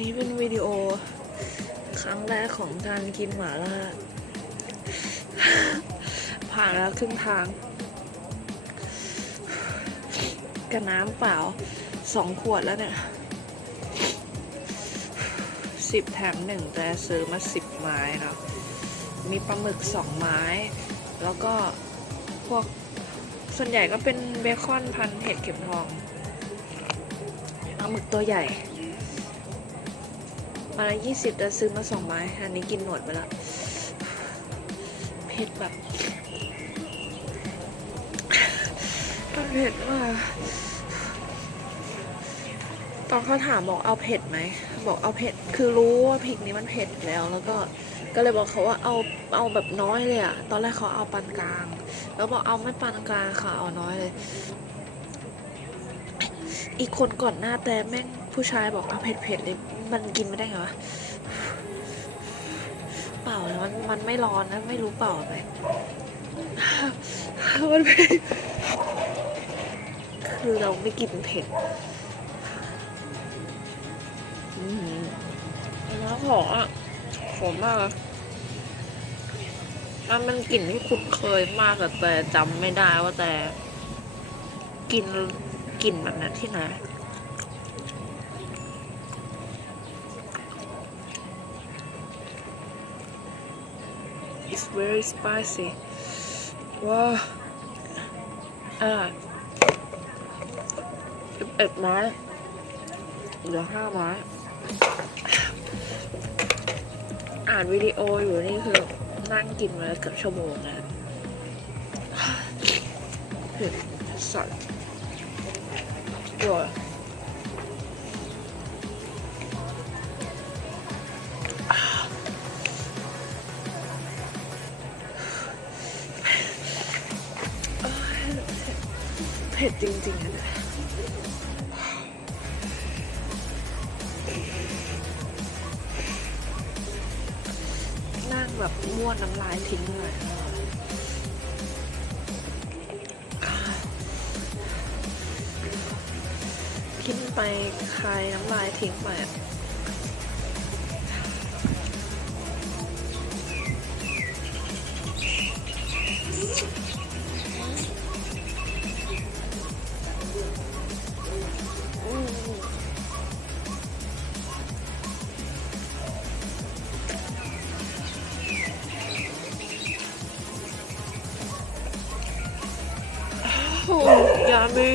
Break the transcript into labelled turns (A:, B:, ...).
A: นี้เป็นวิดีโอ ครั้งแรกของการกินหมาล่า ผ่านแล้วครึ่งทาง กับน้ำเปล่าสองขวดแล้วเนี่ยสิบแถมหนึ่งแต่ซื้อมาสิบไม้เนาะมีปลาหมึกสองไม้ แล้วก็พวกส่วนใหญ่ก็เป็นเบคอนพันเห็ดเข็มทองปลาหมึกตัวใหญ่ มาละยี่สิบแต่ซื้อมาสองไม้ อันนี้กินหนวดไปละเผ็ดแบบมันเผ็ดมากตอนเขาถามบอกเอาเผ็ดไหม บอกเอาเผ็ด คือรู้ว่าพริกนี้มันเผ็ดแล้ว แล้วก็ ก็เลยบอกเขาว่าเอาเอาแบบน้อยเลยอะตอนแรกเขาเอาปานกลาง แล้วบอกเอาไม่ปานกลางค่ะ เอาน้อยเลย อีกคนก่อนหน้าแต่แม่ง ผู้ชายบอกเอาเผ็ดเผ็ดๆเลยมันกินไม่ได้ไงวะเปล่ามันมันไม่ร้อนนะไม่รู้เปล่าไหมมันไม่คือเราไม่กินเผ็ดอืมน้ำหอมอะหอมมากมันเป็นกลิ่นที่คุ้นเคยมากแต่จำไม่ได้ว่าแต่กินกลิ่นแบบนั้นที่ไหน It's very spicy ว้าอ่าสิบเอ็ดไม้เหลือห้าไม้อ่านวิดีโออยู่นี่คือ นั่งกินมาเกือบชั่วโมงนะเผ็ดสัตว์ตัว เผ็ดจริงๆอะนะนั่งแบบม้วนน้ำลายทิ้งเลยกินไปคลายน้ำลายทิ้งไป โอ้ยามี